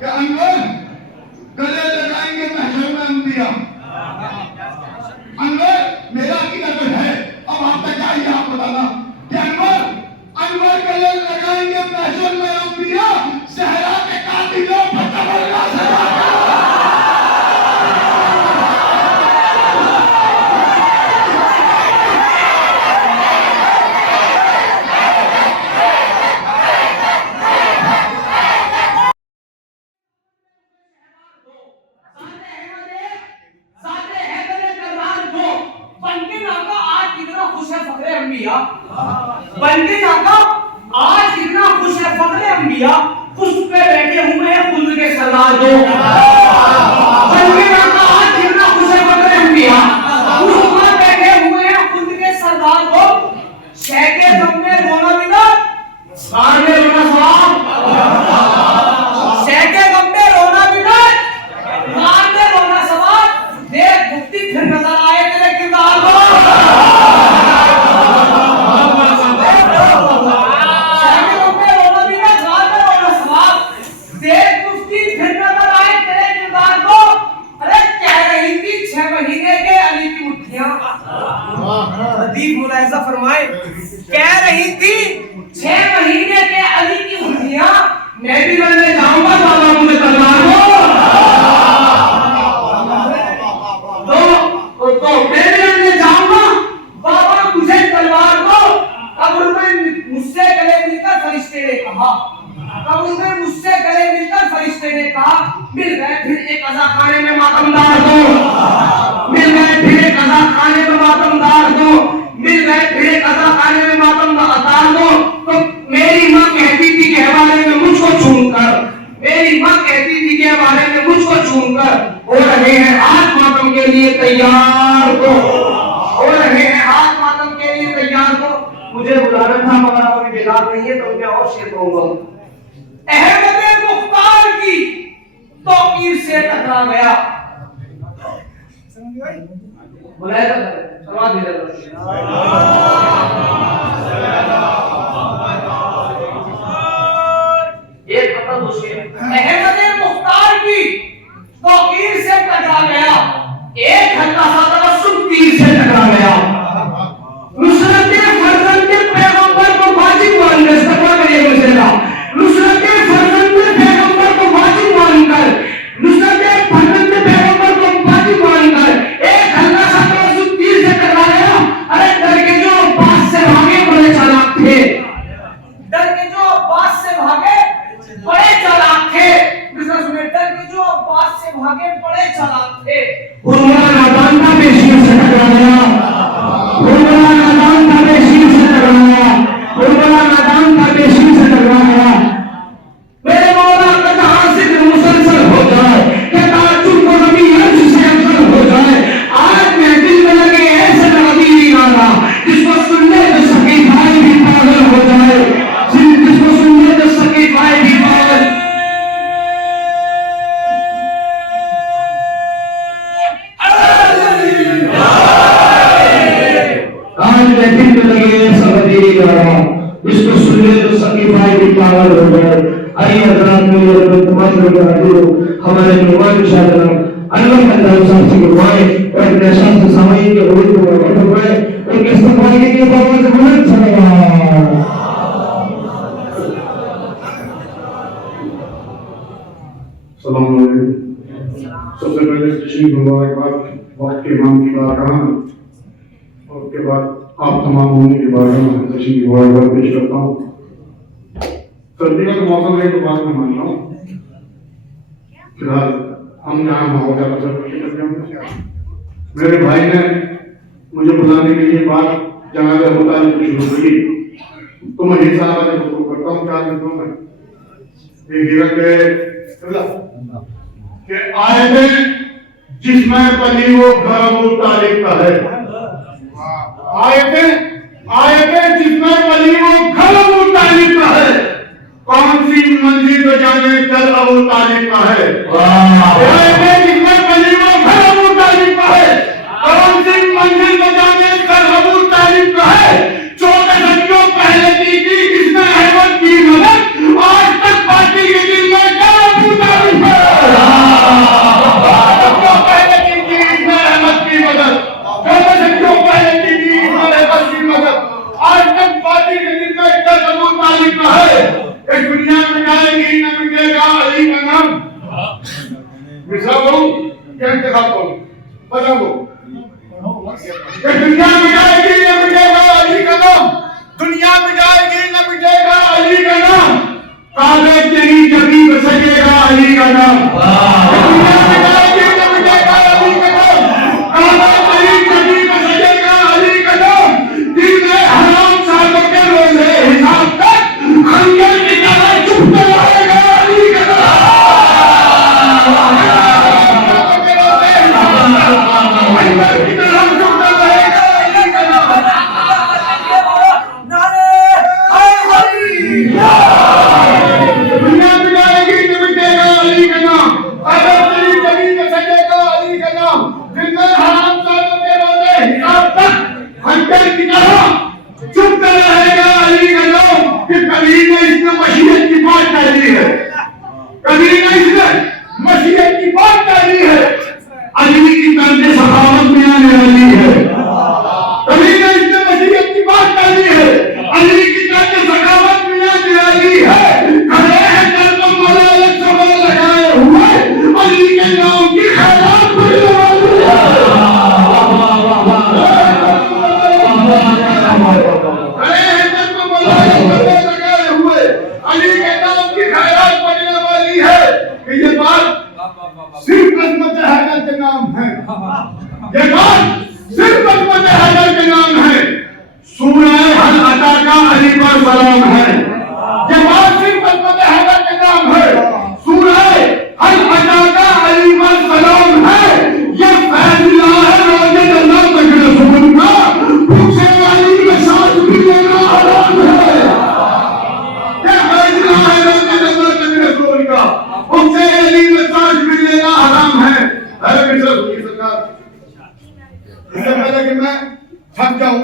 कि अनवर गले लगाएंगे महशर में अंबिया। अनवर मेरा अकीदा तो है, अब आप तक आइए आप बताना कि अनवर गले लगाएंगे महशर में अंबिया, सहरा के कातिलों पर तमन्ना सजा। बल्कि आका आज इतना खुश है फखरे अंबिया, उस पे बैठे हुए हैं खुद के सरदार दो। बल्कि आका आज इतना खुश है फखरे अंबिया, उस पर बैठे हुए हैं खुद के सरदार दो। शहके दम में रोना बिना सार में रोना सवाब, शहके दम में रोना बिना सार में रोना सवाब। देख मुक्ति फिर नजर आए तेरे किरदार को। मुलाहिजा फरमाए, कह रही थी 6 महीने के अली की मुठियां, मैं भी लड़ने जाऊंगा बाबा मुझे तलवार दो। तो मैं भी लड़ने जाऊंगा बाबा मुझे तलवार दो। कब्र में मुझसे गले मिलकर फरिश्ते ने कहा, कब्र में मुझसे गले मिलकर फरिश्ते ने कहा, मिल गए फिर एक अज़ा खाने में मातमदार दो, मिल गए फिर एक अज़ा खाने में मातमदार दो, मिल गए फिर एक अज़ा खाने में मातमदार दो। तो मेरी माँ कहती थी कि हवाले में मुझको छूकर, मेरी माँ कहती थी कि हवाले में मुझको छूकर हो रहे हैं आज मातम के लिए तैयार को, हो रहे हैं आज मातम के लिए तैयार को। मुझे बुलाना था मगर अब अभी बेदार नहीं है, तो मैं और शेर कहूंगा। अहमद मुख्तार की तौकीर से टकरा गया, बुलाया सलाम दे दो। एक पता दूसरी अहमद मुख्तार की तौकीर से टकरा गया, एक हल्का सा तबस्सुम तीर से टकरा गया। नुसरत फरजंद पैगंबर को वाजिब मानकर सफा करिए मुझेला, नुसरत फरजंद पैगंबर को वाजिब मानकर, नुसरत फरजंद पैगंबर को वाजिब मानकर एक हल्का सा तबस्सुम तीर से टकरा गया। अरे डर के जो अब्बास से भागे बड़े चालाक थे, डर के जो अब्बास से भागे बड़े चालाक थे। दूसरा सुने, डर के जो अब्बास से भागे बड़े चालाक थे। हुर्मला नादान था बेशीर से टकरा गया, हुर्मला नादान था बेशीर से टकरा गया, हुर्मला नादान था बेशीर से टकरा गया। मेरे मौला का जहां जिक्र मुसलसल हो जाए, कि ताजुब को नबी अर्श से अफजल हो जाए। आज महफिल में लगे ऐसे नबी नारा, जिसको सुनने तो सकी भाई भी पागल हो जाए, जिसको सुनने तो सकी भाई भी पागल। आज महफिल में लगे ऐसा नबी नारा, जिसको सुनने तो सकी भाई भी पागल हो जाए। आइए हज़रात मेरे तमाम लोग हमारे मेहमान शाह अल्लाह अल्लाह साहब से गुरबाए और अपने शाह से सामईन के हुजूर को बरकत फरमाए, उनके इस्तकबाल के लिए बाबा से बुलंद सलाम। सलाम अलैकुम। सबसे पहले तशरीफ मुबारकबाद वक्त के इमाम की बारगाह में, और उसके बाद आप तमाम होने की बारगाह में तशरीफ मुबारकबाद पेश करता हूँ। सर्दी का तो मौसम है, तो बात मैं मान रहा हूँ। फिलहाल हम यहाँ माहौल का असर मेरे भाई ने मुझे बुलाने के लिए बात जहाँ से मुताबिक शुरू की, तो मैं हिसाब से शुरू करता हूँ 4 मिनटों में। एक हिरक के आए थे जिसमें पली वो घर अबू तालिब का है, आए थे जिसमें पली वो घर अबू तालिब का है। कौन सी मंजिल पे जाने चल अबू तालिब का है, जिसमें पली वो घर अबू तालिब का है। कौन सी मंजिल पे जाने चल अबू तालिब का है। 14 सदियों पहले की इसने अहमद की मदद, आज तक पार्टी के दिल में क्या अबू तालिब क्या इंतखाब करूं बता दो कि दुनिया में जाएगी न मिटेगा अली का नाम, दुनिया में जाएगी न मिटेगा अली का नाम, काबे तेरी जमी में सजेगा अली का नाम, दुनिया में जाएगी न मिटेगा अली का नाम, काबे तेरी जमी में सजेगा अली का नाम, दिन में हराम सालों के रोजे हिसाब तक खंजर की तरह चुपता रहेगा अली का नाम। दुनिया में जाएगी न मिटेगा अली का नाम, अगर तेरी जमीन में सजेगा अली का नाम, दिन में हराम सालों के रोजे हिसाब तक खंजर की तरह चुपता रहेगा अली का नाम। कि कभी ने इसने मशीयत की बात डाली है, कभी ने इसने मशीयत की बात डाली है, अली की तरह सखावत में आने वाली है, कभी ने इसने मशीयत की बात डाली है, अली की तरह सखावत में आने वाली है, खड़े हैं दर पर मलालत सवाल लगाए हुए, अली के नाम की खैरात मिलने वाली है। खड़े हैं दर पर मलालत सवाल लगाए हुए, अली के नाम की खैरात बढ़ने वाली है। कि ये बात सिर्फ अजमत हैदर के नाम है, ये बात सिर्फ अजमत हैदर के नाम है, सूरह हल अता का अली पर सलाम है, ये बात सिर्फ अजमत हैदर के नाम है, सूरह हल अता का अली पर सलाम है, ये फैसला है रोजे अल्लाह तक रसूल का, भूखे वाली में सांस भी लेना हराम है, ये फैसला है रोजे अल्लाह तक रसूल का, भूखे वाली में सांस भी लेना हराम है। अरे मित्र सुनिए सरकार, इससे पहले कि मैं थक जाऊं,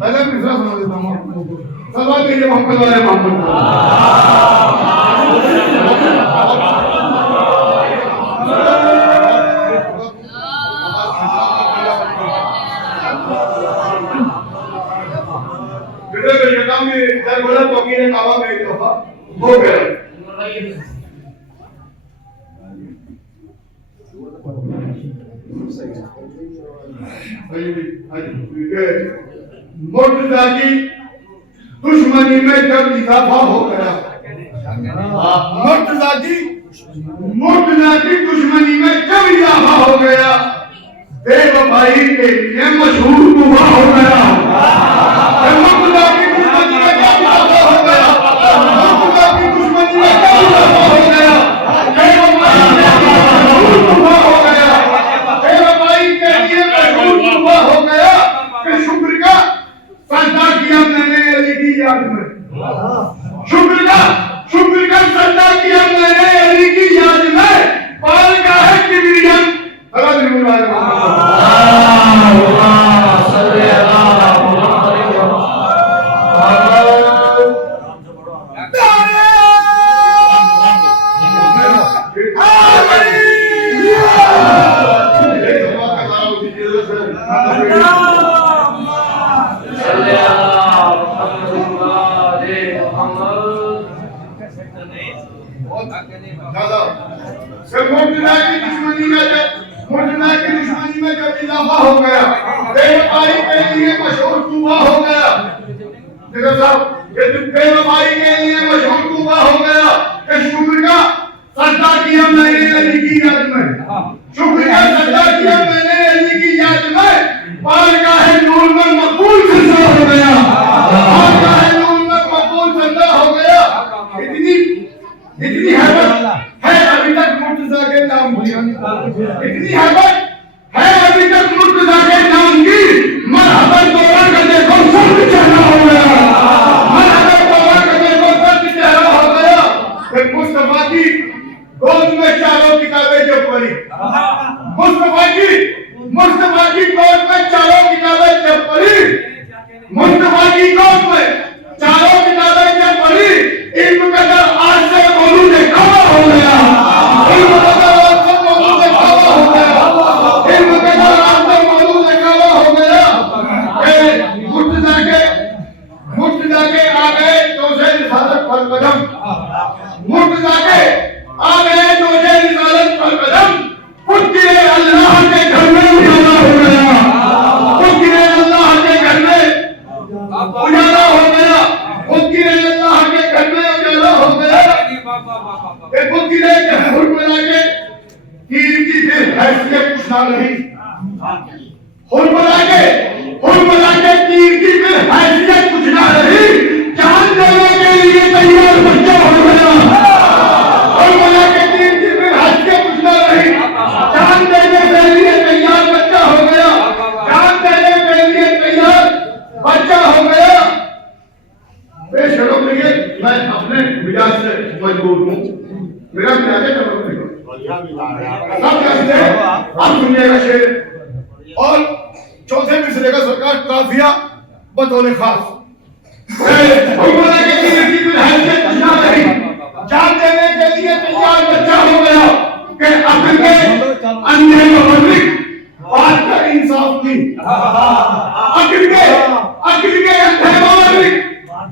पहले मिश्रा सुना देता हूँ आपको। सलवात कीजिए मोहम्मद वाले मोहम्मद। बेटे के काम में दर बोला तो की ने कावा में एक दफा हो गया। मुर्तजा की दुश्मनी में जब इजाफा हो गया, मुर्तजा की दुश्मनी में जब इजाफा हो गया, बेवफाई के लिए मशहूर हुआ हो गया, मुर्तजा की दुश्मनी में जब इजाफा हो गया, मुर्तजा की दुश्मनी में जब इजाफा हो गया, बेवफाई के लिए मशहूर हुआ हो गया, बेवफाई के लिए मशहूर हुआ हो गया कि शुक्र का सजदा किया मैंने अली की याद में, शुक्र का सजदा किया मैंने अली की याद में, पाल का है किबरियम अल्लाह दिल दुश्मनी में जब इजाफा हो गया, बेवफाई के लिए मशहूर हुआ हो गया, बेवफाई के लिए मशहूर हुआ हो गया कि शुक्र का सजदा किया मैंने अली की याद में, शुक्र का सजदा किया मैंने अली की याद में, पालका है नूर में मकबूल सजदा हो गया, पालका है नूर में मकबूल सजदा हो गया। इतनी हैबत है अभी तक मुर्तजा के नाम की, इतनी हैबत है अभी तक मुर्तजा के नाम की, मरहबा तौबा का देखो सर्द चेहरा हो गया, मरहबा तौबा का देखो सर्द चेहरा हो गया। फिर मुस्तफा की गोद में चारों किताबें जब पढ़ी, मुस्तफा की गोद में चारों किताबें जब पढ़ी, मुस्तफा की गोद में चारों किताबें जब पढ़ी, इल्म का दर आज से मौलूद काबा हो गया, इल्म का दर आज से मौलूद काबा हो गया, इल्म का दर आज से मौलूद काबा हो गया। मुर्तजा के आ गए दोषे रिसालत पर कदम, मुर्तजा के आ गए दोषे रिसालत पर कदम, पुत्रे तीरे के हुरमुला के तीर की फिर हैसियत कुछ ना रही। हुरमुला के तीर की फिर हैसियत कुछ ना रही। जान देने के लिए तैयार बच्चा हो गया। हुरमुला के तीर की फिर हैसियत कुछ ना रही। जान देने के लिए तैयार बच्चा हो गया। जान देने के लिए तैयार बच्चा हो गया। बेशरम नहीं, मैं अपने मिजाज से मजबूर हूँ। मेरा मिजाज है सब जानते हैं। अब सुनिएगा शेर और चौथे मिसरे का सरकार काफिया बतौर खास। हुरमुला के तीर की फिर हैसियत कुछ ना रही। जान देने के लिए तैयार बच्चा हो गया कि अक्ल के अंधे मुबर्रिक बात कर इंसाफ की। अक्ल के अंधे मुबर्रिक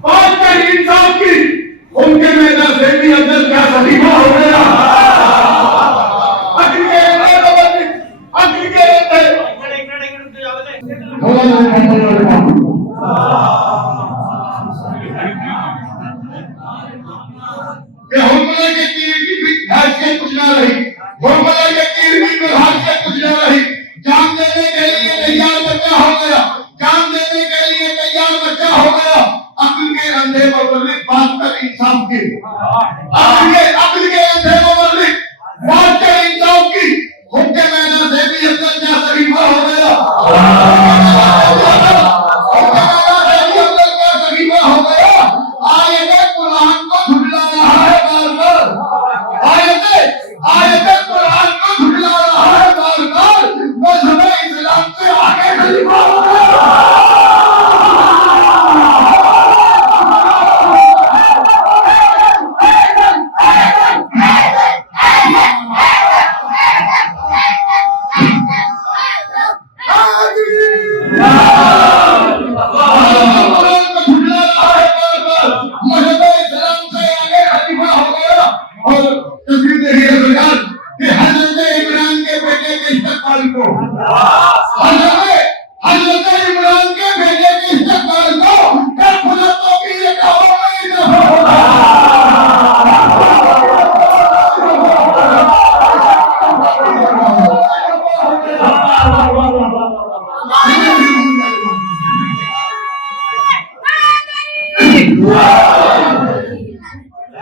बात कर इंसाफ की। उनके मैदान से भी अफजल क्या सलीमा हो गया। अक्ल के अंधे मुबर्रिक, अक्ल के अंधे हुरमुला के तीर की भी हैसियत कुछ ना रही। हुरमुला के तीर की भी हैसियत कुछ ना रही। जान देने के लिए तैयार बच्चा हो गया। जान देने के लिए तैयार बच्चा हो गया। अक्ल के अंधे मुबर्रिक बात कर इंसाफ की। अक्ल के अंधे मुबर्रिक बात कर इंसाफ की। उनके मैदान से भी अफजल क्या सलीमा हो गया। आयत कुरान को झुठला रहा है बार बार। आयत कुरान को झुठला रहा है बार बार। मजहब इस्लाम से आगे खलीफा हो गया।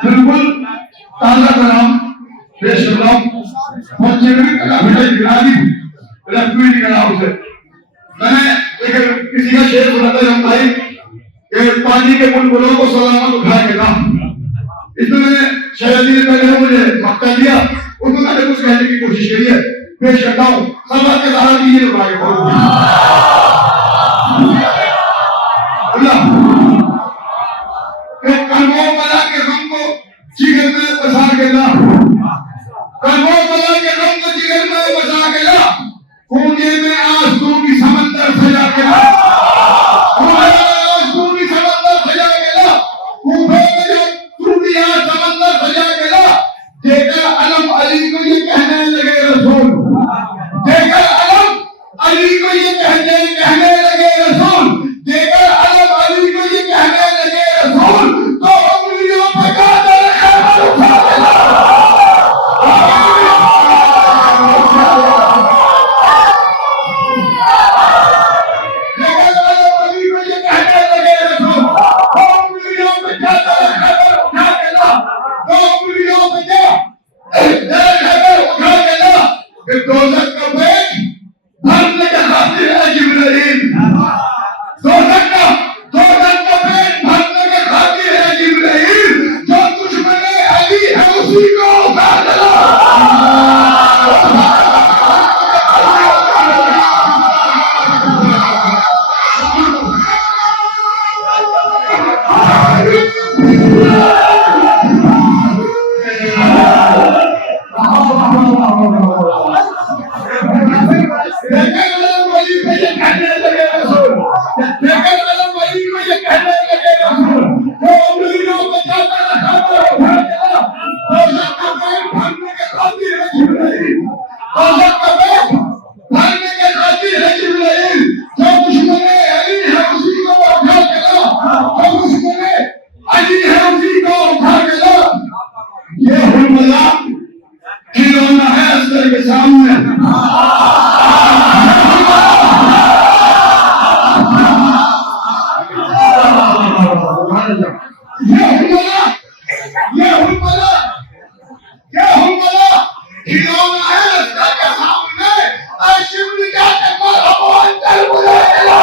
बिल्कुल ताजा कलाम पेश कर रहा हूं। बच्चे ने कला बेटा गिरानी रखवी निकला उसे। मैंने किसी का शेर सुनाता हूं भाई कि पानी के बुलबुलों को सलामत उठा के कहा। इसमें मैंने शायद ने पहले मुझे मक्का दिया, उसको मैंने कुछ कहने की कोशिश करी है। पेश करता हूं सभा के सहारा दीजिए उठा के कलमों बला के गम को जिगर में बसा के ला। कलमों बला के गम को जिगर में बसा के ला। कूदे में आंसू की समंदर सजा के ला। आंसू की समंदर सजा के ला। कूफे में जो टूटिया समंदर सजा के ला। देखकर अलम अली को ये कहने लगे रसूल। देखकर अलम अली को ये कहने लगे रसूल। देखकर अलम अली को ये कहने लगे रसूल। तो उंगलियों पे कादर खैबर उठा के ला। देखकर अलम अली को ये कहने लगे रसूल। तो उंगलियों पे कादर खैबर उठा के ला। तो उंगलियों पे क्या खैबर उठा के ला। फिर दोज़ख का पेट भरने के खातिर है जिब्राइल। दोज़ख का पेट भरने के खातिर है जिब्राइल। जो दुश्मन अली है उसी को उठा के ला। ये हुरमुला सामने ये हुक्मला खिलौना है अस्कर के सामने शिवली जाके मरहबा अंदर बुलाएगा।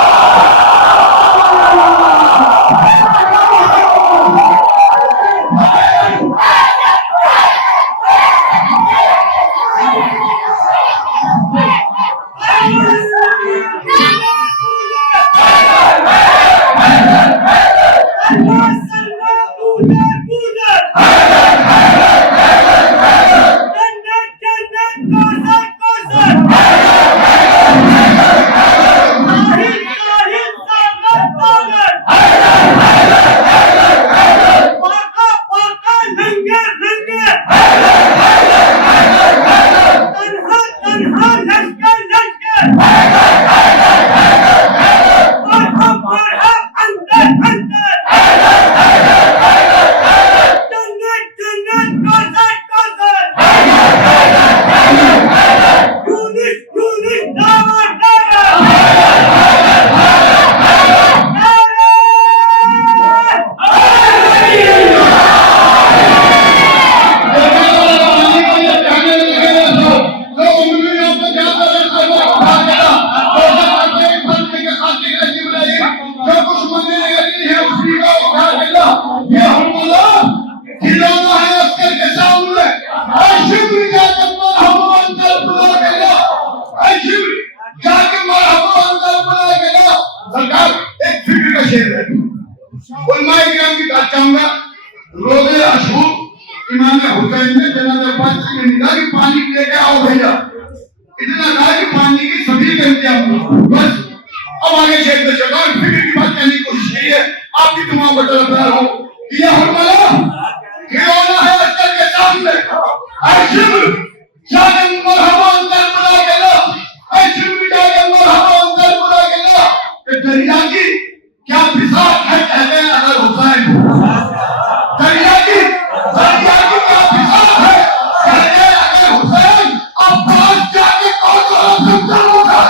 रोज़े अशूर इमाम हुसैन ने जनाज़े पांच में निकाह की पानी लेके आओ भैया, इतना कहा कि पानी की सभी का इंतजाम बस। अब आगे शेख में शकार फिक्र की बात करने की कोशिश की है, आपकी दुआओं को तरफ रहा हूँ। यह हुक्मला खिलौना है अस्कर के सामने जाके मरहबा अंदर बुला के ला, जाके मरहबा अंदर बुला के ला। दरिया की क्या फिसाद है कहते हैं अगर हुसैन, दरिया की क्या फिसाद है कहते हैं अगर हुसैन। अब पास जाके कौन समझा उठा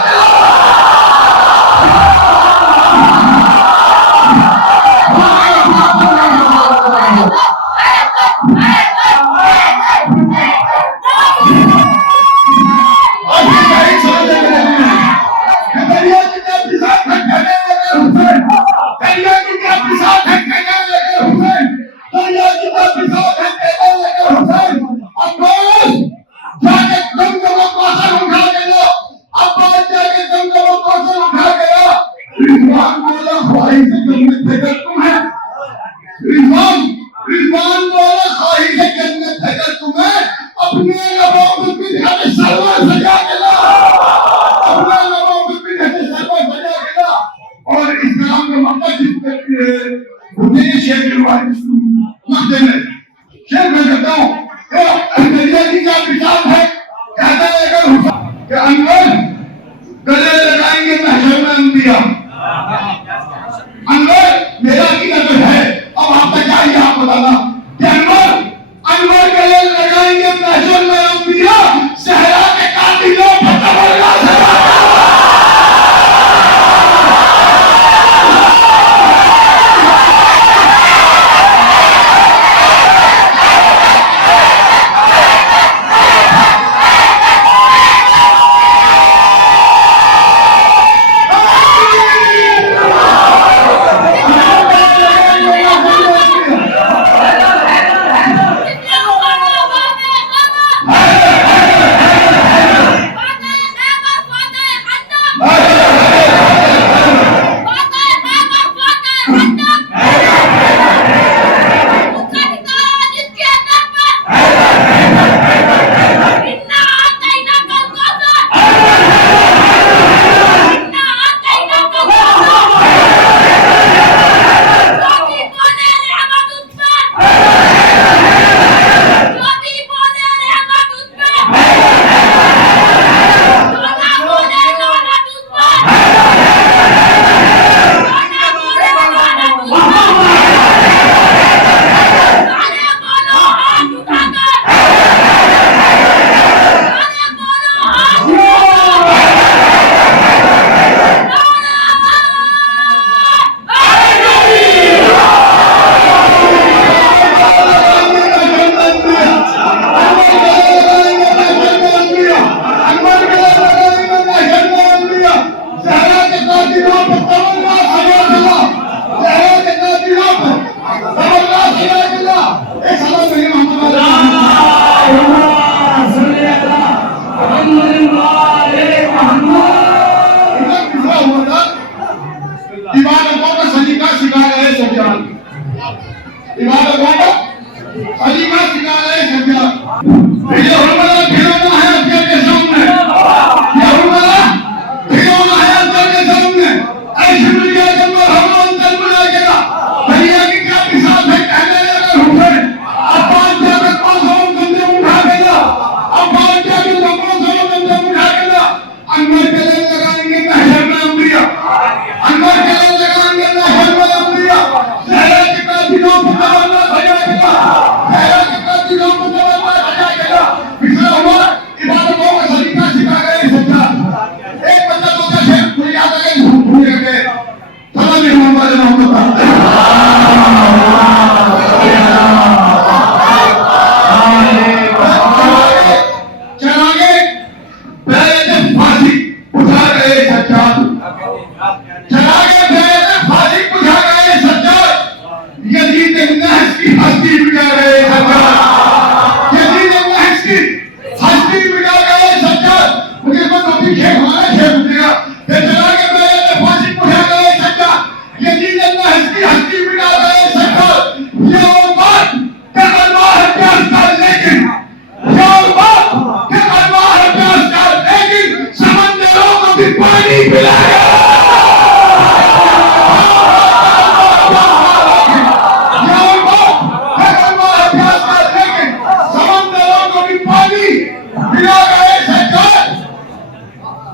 बिना गए सज्जन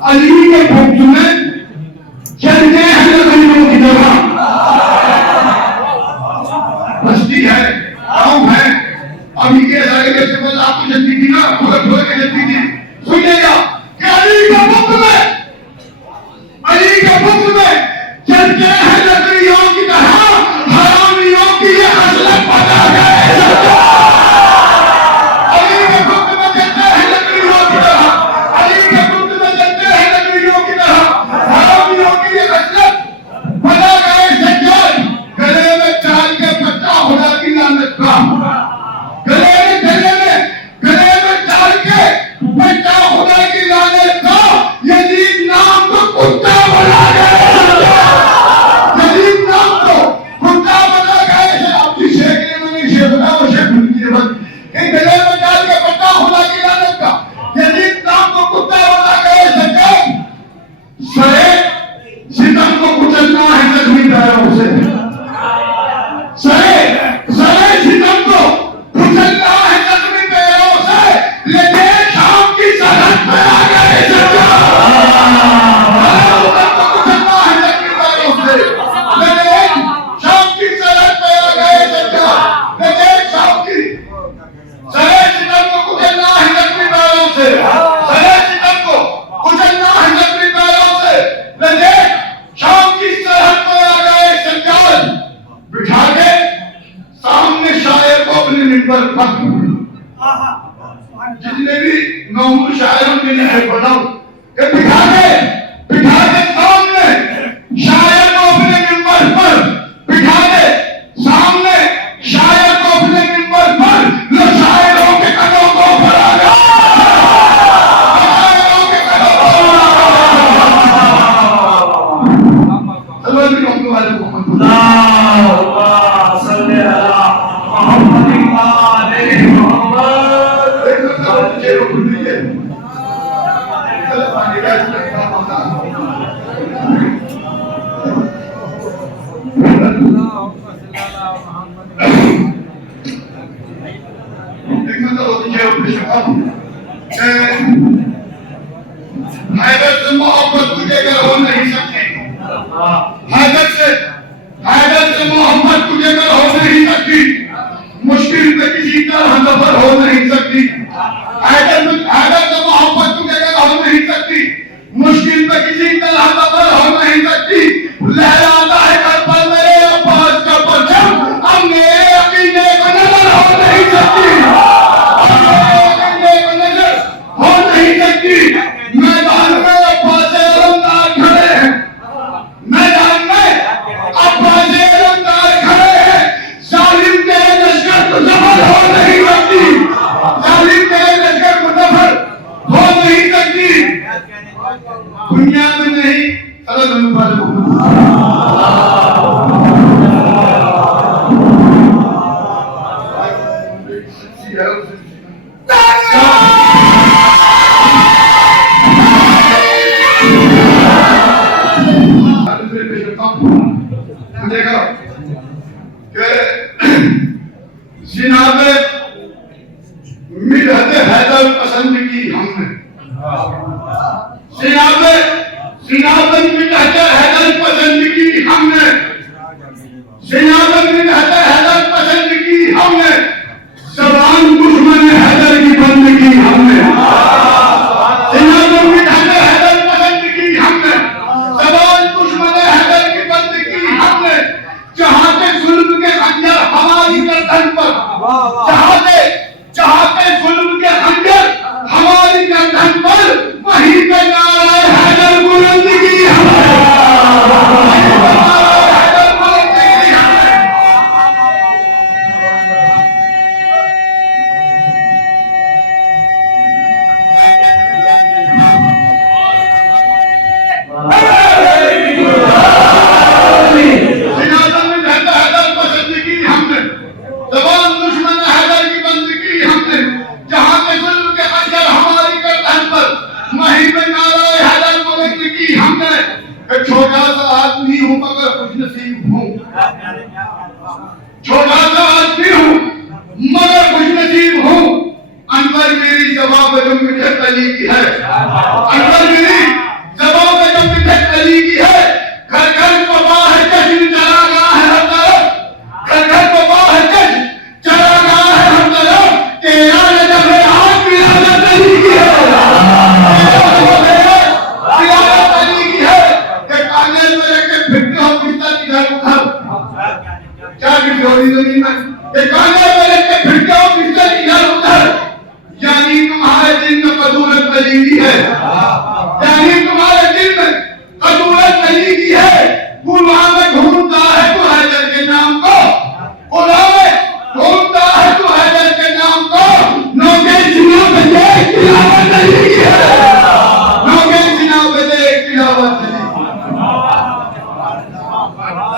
अली के भक्त में चलते हैं लकड़ियों की तरह। बस्ती है, गांव है, अभी के सारे के से आपकी जल्दी थी ना, पूरा ठोर के जल्दी थी। सुनिएगा कि अली के भक्त में चलते हैं लकड़ियों की तरह, हरामियों की ये हसरत बता गए। अली के भक्त में चलते हैं लकड़ियों की तरह, अली के भक्त में चलते हैं लकड़ियों की तरह, हरामियों की ये हसरत बता गए। सज्जन गले में चाल के पट्टा खुदा की लानत का, गले में चाल के पट्टा खुदा की लानत का, यजीद नाम को कुत्ता बना गए। जितने भी नौमूर शायरों के लिए है बताओ कि बिठा के सामने शायर को अपने मिंबर पर बिठा दे, सामने शायर को अपने मिंबर पर लो शायरों के कदमों को बढ़ा दे, शायरों के कदमों हैदर से मोहब्बत तुझे अगर हो नहीं सकती, हैदर से मोहब्बत तुझे अगर हो नहीं सकती, मुश्किल पे किसी तरह सफर हो नहीं सकती। हैदर से मोहब्बत तुझे अगर हो नहीं सकती, मुश्किल पे किसी तरह सफर हो नहीं सकती। लहराता है करबल मेरे अब्बास का परचम, अब मेरे अकीदे को नजर हो नहीं सकती, मैदान में अब्बास अलमदार खड़े हैं, मैदान में अब्बास अलमदार खड़े हैं। जालिम तेरे लश्कर को जबर हो नहीं सकती, जालिम तेरे लश्कर को जबर हो नहीं सकती। दुनिया में नहीं जिनाबे मिलहत हैदर पसंद की हमने, जिनाबे मिलहत हैदर पसंद की हमने, अली की है, अकबरगिरी जबान पे जब मिन्नत अली की है। घर घर वबा है, जश्न चला गया है हर तरफ, घर घर वबा है, जश्न चला गया है हर तरफ। तेरा नजर है आज विलायत अली की है, विलायत अली की है। कि कागज में रख के फिरते हो कितना इधर उधर, क्या गिरती होगी जमीन में, कि कागज